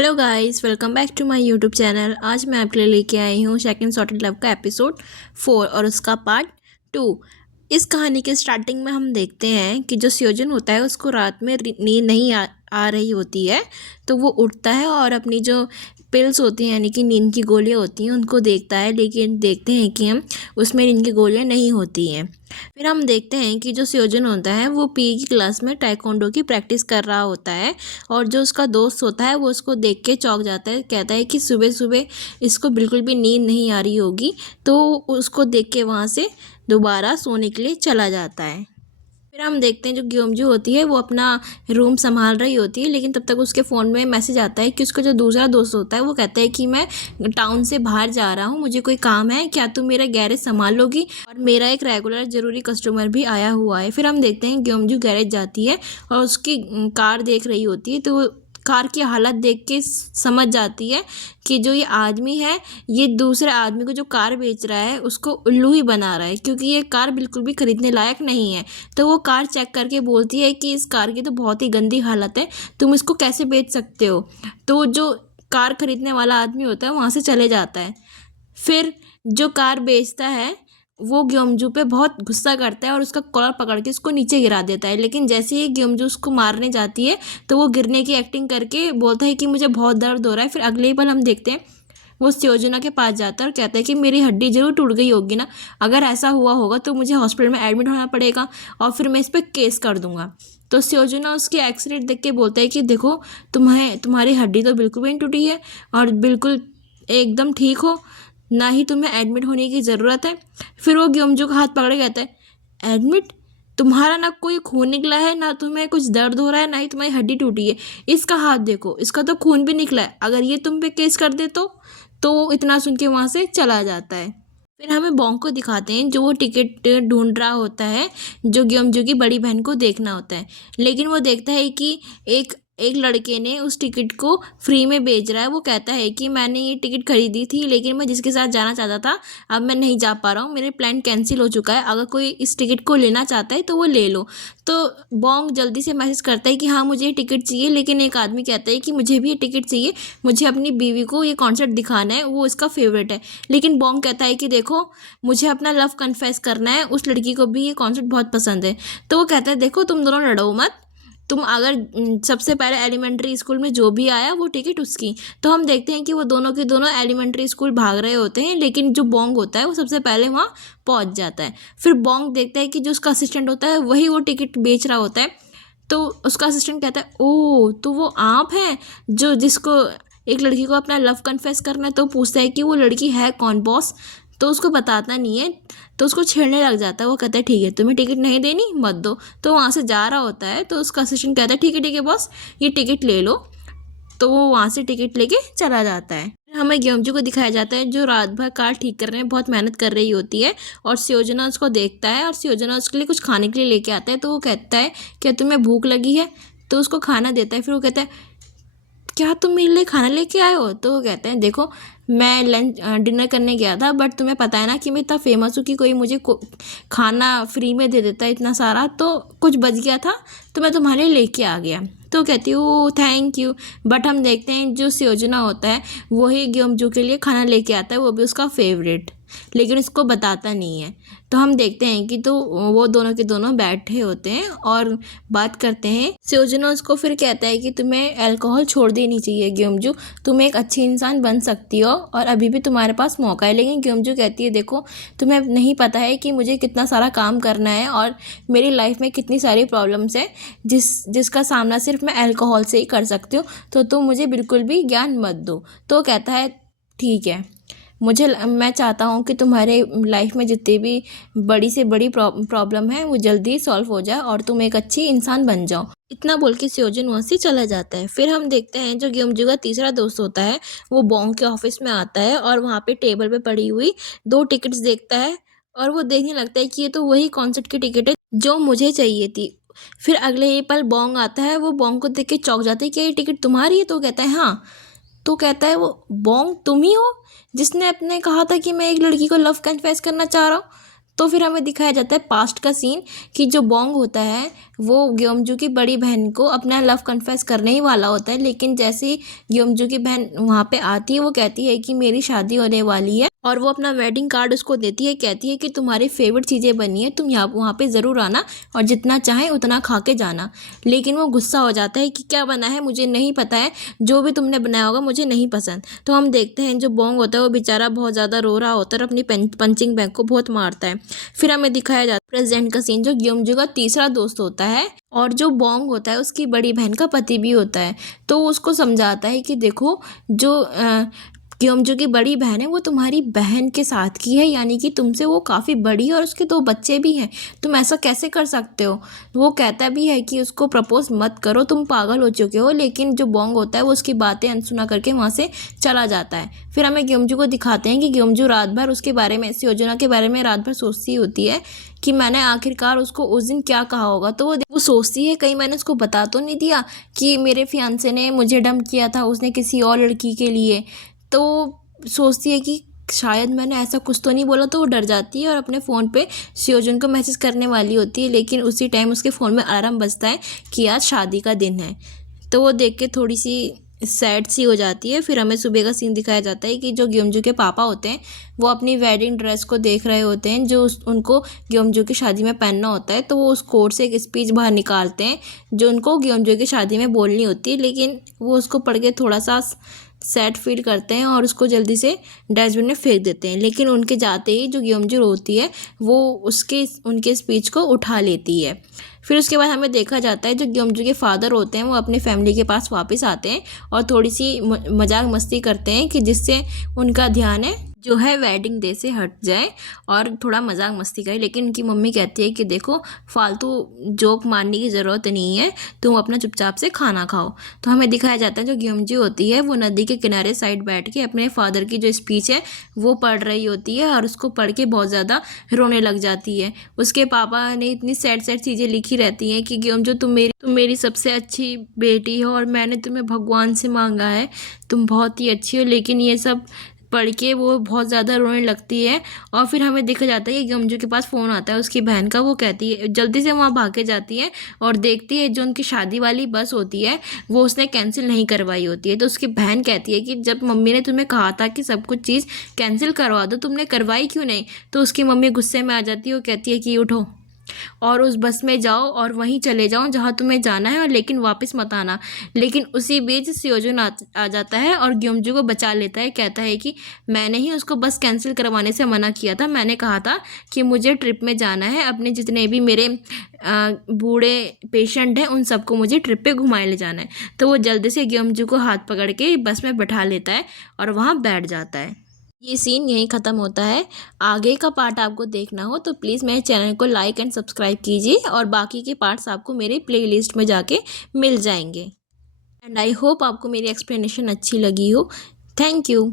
Hello guys, welcome back to my YouTube channel. आज मैं आपके लिए लेके आई हूँ सेकंड सॉर्टेड लव का एपिसोड 4 और उसका पार्ट 2। इस कहानी के स्टार्टिंग में हम देखते हैं कि जो स्योजन होता है उसको रात में नींद नहीं आ रही होती है, तो वो उठता है और अपनी जो पिल्स होती हैं यानी कि नींद की गोलियाँ होती हैं उनको देखता है, लेकिन देखते हैं कि हम उसमें नींद की गोलियाँ नहीं होती हैं। फिर हम देखते हैं कि जो स्योजन होता है वो पीई की क्लास में टाइकोंडो की प्रैक्टिस कर रहा होता है और जो उसका दोस्त होता है वो उसको देख के चौंक जाता है, कहता है कि सुबह सुबह इसको बिल्कुल भी नींद नहीं आ रही होगी, तो उसको देख के वहाँ से दोबारा सोने के लिए चला जाता है। फिर हम देखते हैं जो ग्योमजू होती है वो अपना रूम संभाल रही होती है, लेकिन तब तक उसके फ़ोन में मैसेज आता है कि उसका जो दूसरा दोस्त होता है वो कहता है कि मैं टाउन से बाहर जा रहा हूँ, मुझे कोई काम है, क्या तुम मेरा गैरेज संभाल लोगी, और मेरा एक रेगुलर ज़रूरी कस्टमर भी आया हुआ है। फिर हम देखते हैं ग्योमजू गैरेज जाती है और उसकी कार देख रही होती है, तो कार की हालत देख के समझ जाती है कि जो ये आदमी है ये दूसरे आदमी को जो कार बेच रहा है उसको उल्लू ही बना रहा है, क्योंकि ये कार बिल्कुल भी ख़रीदने लायक नहीं है। तो वो कार चेक करके बोलती है कि इस कार की तो बहुत ही गंदी हालत है, तुम इसको कैसे बेच सकते हो। तो जो कार ख़रीदने वाला आदमी होता है वहाँ से चले जाता है। फिर जो कार बेचता है वो ग्योमजू पे बहुत गुस्सा करता है और उसका कॉलर पकड़ के उसको नीचे गिरा देता है, लेकिन जैसे ही ग्योमजू उसको मारने जाती है तो वो गिरने की एक्टिंग करके बोलता है कि मुझे बहुत दर्द हो रहा है। फिर अगले ही पल हम देखते हैं वो स्योजना के पास जाता है और कहता है कि मेरी हड्डी जरूर टूट गई होगी ना, अगर ऐसा हुआ होगा तो मुझे हॉस्पिटल में एडमिट होना पड़ेगा और फिर मैं इस पर केस कर दूंगा। तो स्योजना उसकी एक्सीडेंट देख के बोलता है कि देखो तुम्हारी हड्डी तो बिल्कुल भी नहीं टूटी है और बिल्कुल एकदम ठीक हो, ना ही तुम्हें एडमिट होने की ज़रूरत है। फिर वो ग्योमजू का हाथ पकड़े कहता है एडमिट, तुम्हारा ना कोई खून निकला है, ना तुम्हें कुछ दर्द हो रहा है, ना ही तुम्हारी हड्डी टूटी है, इसका हाथ देखो, इसका तो खून भी निकला है, अगर ये तुम पे केस कर दे तो इतना सुन के वहाँ से चला जाता है। फिर हमें बॉन्ग को दिखाते हैं जो वो टिकट ढूंढ रहा होता है, जो ग्योमजू की बड़ी बहन को देखना होता है, लेकिन वो देखता है कि एक एक लड़के ने उस टिकट को फ्री में बेच रहा है। वो कहता है कि मैंने ये टिकट खरीदी थी, लेकिन मैं जिसके साथ जाना चाहता था अब मैं नहीं जा पा रहा हूँ, मेरे प्लान कैंसिल हो चुका है, अगर कोई इस टिकट को लेना चाहता है तो वो ले लो। तो बॉन्ग जल्दी से मैसेज करता है कि हाँ मुझे ये टिकट चाहिए, लेकिन एक आदमी कहता है कि मुझे भी ये टिकट चाहिए, मुझे अपनी बीवी को ये कॉन्सर्ट दिखाना है, वो इसका फेवरेट है। लेकिन बॉन्ग कहता है कि देखो मुझे अपना लव कन्फेस करना है, उस लड़की को भी ये कॉन्सर्ट बहुत पसंद है। तो वो कहता है देखो तुम दोनों लड़ो मत, तुम अगर सबसे पहले एलिमेंट्री स्कूल में जो भी आया वो टिकट उसकी। तो हम देखते हैं कि वो दोनों के दोनों एलिमेंट्री स्कूल भाग रहे होते हैं, लेकिन जो बॉन्ग होता है वो सबसे पहले वहाँ पहुँच जाता है। फिर बॉन्ग देखता है कि जो उसका असिस्टेंट होता है वही वो टिकट बेच रहा होता है। तो उसका असिस्टेंट कहता है ओह तो वो आप हैं जो जिसको एक लड़की को अपना लव कन्फेस करना है। तो पूछता है कि वो लड़की है कौन बॉस, तो उसको बताता नहीं है, तो उसको छेड़ने लग जाता है। वो कहता है ठीक है तुम्हें टिकट नहीं देनी मत दो। तो वहाँ से जा रहा होता है तो उसका असिस्टेंट कहता है ठीक है बॉस ये टिकट ले लो। तो वो वहाँ से टिकट लेके चला जाता है। हमें ग्योमजू को दिखाया जाता है जो रात भर कार ठीक करने में बहुत मेहनत कर रही होती है और स्योजना उसको देखता है और स्योजना उसके लिए कुछ खाने के लिए लेके आता है। तो वो कहता है क्या तुम्हें भूख लगी है, तो उसको खाना देता है। फिर वो कहता है क्या तुम मेरे लिए खाना लेके आए हो। तो वो कहते हैं देखो मैं डिनर करने गया था, बट तुम्हें पता है ना कि मैं इतना फेमस हूँ कि कोई मुझे खाना फ्री में दे देता है इतना सारा, तो कुछ बच गया था तो मैं तुम्हारे लिए लेके आ गया। तो कहती हूँ थैंक यू। बट हम देखते हैं जो स्योजना होता है वही ग्योमजू के लिए खाना लेके आता है, वो भी उसका फेवरेट, लेकिन उसको बताता नहीं है। तो हम देखते हैं कि तो वो दोनों के दोनों बैठे होते हैं और बात करते हैं। स्योजना उसको फिर कहता है कि तुम्हें अल्कोहल छोड़ देनी चाहिए ग्योमजू, तुम एक अच्छी इंसान बन सकती हो और अभी भी तुम्हारे पास मौका है। लेकिन ग्योमजू कहती है देखो तुम्हें नहीं पता है कि मुझे कितना सारा काम करना है और मेरी लाइफ में कितनी सारी प्रॉब्लम्स हैं जिसका सामना सिर्फ मैं अल्कोहल से ही कर सकती हूँ, तो तुम मुझे बिल्कुल भी ज्ञान मत दो। तो कहता है ठीक है मैं चाहता हूँ कि तुम्हारे लाइफ में जितनी भी बड़ी से बड़ी प्रॉब्लम है वो जल्दी सॉल्व हो जाए और तुम एक अच्छी इंसान बन जाओ। इतना बोल के स्योजन वहाँ से चला जाता है। फिर हम देखते हैं जो ग्योमजू का तीसरा दोस्त होता है वो बॉन्ग के ऑफिस में आता है और वहाँ पे टेबल पे पड़ी हुई 2 टिकट्स देखता है और वो देखने लगता है कि ये तो वही कॉन्सर्ट की टिकट है जो मुझे चाहिए थी। फिर अगले ही पल बॉन्ग आता है, वो बॉन्ग को देख के चौंक जाता है कि ये टिकट तुम्हारी है। तो कहता है हाँ। तो कहता है वो बॉन्ग तुम ही हो जिसने अपने कहा था कि मैं एक लड़की को लव कन्फेस करना चाह रहा हूँ। तो फिर हमें दिखाया जाता है पास्ट का सीन कि जो बोंग होता है वो ग्योमजू की बड़ी बहन को अपना लव कन्फेस करने ही वाला होता है, लेकिन जैसे ही ग्योमजू की बहन वहाँ पे आती है वो कहती है कि मेरी शादी होने वाली है और वो अपना वेडिंग कार्ड उसको देती है, कहती है कि तुम्हारी फेवरेट चीज़ें बनी है, तुम यहाँ वहाँ पे ज़रूर आना और जितना चाहे उतना खा के जाना। लेकिन वो गुस्सा हो जाता है कि क्या बना है मुझे नहीं पता है, जो भी तुमने बनाया होगा मुझे नहीं पसंद। तो हम देखते हैं जो बोंग होता है वो बेचारा बहुत ज़्यादा रो रहा होता है और अपनी पंचिंग बैग को बहुत मारता है। फिर हमें दिखाया जाता है प्रेजेंट का सीन, जो ग्योमजू का तीसरा दोस्त होता है और जो बोंग होता है उसकी बड़ी बहन का पति भी होता है। तो वो उसको समझाता है कि देखो जो ग्योमजू की बड़ी बहन है वो तुम्हारी बहन के साथ की है, यानी कि तुमसे वो काफ़ी बड़ी है और उसके 2 बच्चे भी हैं, तुम ऐसा कैसे कर सकते हो। वो कहता भी है कि उसको प्रपोज मत करो, तुम पागल हो चुके हो, लेकिन जो बोंग होता है वो उसकी बातें अनसुना करके वहाँ से चला जाता है। फिर हमें ग्योमजू को दिखाते हैं कि ग्योमजू रात भर उसके बारे में, स्योजोना के बारे में रात भर सोचती होती है कि मैंने आखिरकार उसको उस दिन क्या कहा होगा। तो वो सोचती है कहीं मैंने उसको बता तो नहीं दिया कि मेरे फियांसे ने मुझे डंप किया था, उसने किसी और लड़की के लिए। तो सोचती है कि शायद मैंने ऐसा कुछ तो नहीं बोला, तो वो डर जाती है और अपने फ़ोन पे स्योजन को मैसेज करने वाली होती है, लेकिन उसी टाइम उसके फ़ोन में अलार्म बजता है कि आज शादी का दिन है। तो वो देख के थोड़ी सी सैड सी हो जाती है। फिर हमें सुबह का सीन दिखाया जाता है कि जो ग्योमजू के पापा होते हैं वो अपनी वेडिंग ड्रेस को देख रहे होते हैं जो उनको ग्योमजू की शादी में पहनना होता है। तो वो उस कोट से एक स्पीच बाहर निकालते हैं जो उनको ग्योमजू की शादी में बोलनी होती है, लेकिन वो उसको पढ़ के थोड़ा सा सैड फील करते हैं और उसको जल्दी से डस्टबिन में फेंक देते हैं। लेकिन उनके जाते ही जो ग्योमजू होती है वो उनके स्पीच को उठा लेती है। फिर उसके बाद हमें देखा जाता है जो ग्योमजू के फादर होते हैं वो अपनी फैमिली के पास वापस आते हैं और थोड़ी सी मजाक मस्ती करते हैं कि जिससे उनका ध्यान है जो है वेडिंग डे से हट जाए और थोड़ा मजाक मस्ती करे। लेकिन उनकी मम्मी कहती है कि देखो फालतू जोक मारने की ज़रूरत नहीं है, तुम अपना चुपचाप से खाना खाओ। तो हमें दिखाया जाता है जो ग्योमजू होती है वो नदी के किनारे साइड बैठ के अपने फादर की जो स्पीच है वो पढ़ रही होती है और उसको पढ़ के बहुत ज़्यादा रोने लग जाती है। उसके पापा ने इतनी सैड सैड चीज़ें लिखी रहती हैं कि ग्योमजू तुम मेरी सबसे अच्छी बेटी हो और मैंने तुम्हें भगवान से मांगा है, तुम बहुत ही अच्छी हो। लेकिन ये सब पढ़ के वो बहुत ज़्यादा रोने लगती है। और फिर हमें देखा जाता है कि ग्योमजू के पास फ़ोन आता है उसकी बहन का। वो कहती है जल्दी से वहाँ भाग के जाती है और देखती है जो उनकी शादी वाली बस होती है वो उसने कैंसिल नहीं करवाई होती है। तो उसकी बहन कहती है कि जब मम्मी ने तुम्हें कहा था कि सब कुछ चीज़ कैंसिल करवा दो, तुमने करवाई क्यों नहीं। तो उसकी मम्मी गुस्से में आ जाती है, वो कहती है कि उठो और उस बस में जाओ और वहीं चले जाओ जहाँ तुम्हें जाना है, और लेकिन वापस मत आना। लेकिन उसी बीच स्योजन आ जाता है और ग्योमजू को बचा लेता है, कहता है कि मैंने ही उसको बस कैंसिल करवाने से मना किया था, मैंने कहा था कि मुझे ट्रिप में जाना है, अपने जितने भी मेरे बूढ़े पेशेंट हैं उन सबको मुझे ट्रिप पे घुमाए ले जाना है। तो वो जल्दी से ग्योमजू को हाथ पकड़ के बस में बैठा लेता है और वहाँ बैठ जाता है। ये सीन यहीं ख़त्म होता है। आगे का पार्ट आपको देखना हो तो प्लीज़ मेरे चैनल को लाइक एंड सब्सक्राइब कीजिए और बाकी के पार्ट्स आपको मेरे प्लेलिस्ट में जाके मिल जाएंगे। एंड आई होप आपको मेरी एक्सप्लेनेशन अच्छी लगी हो। Thank you.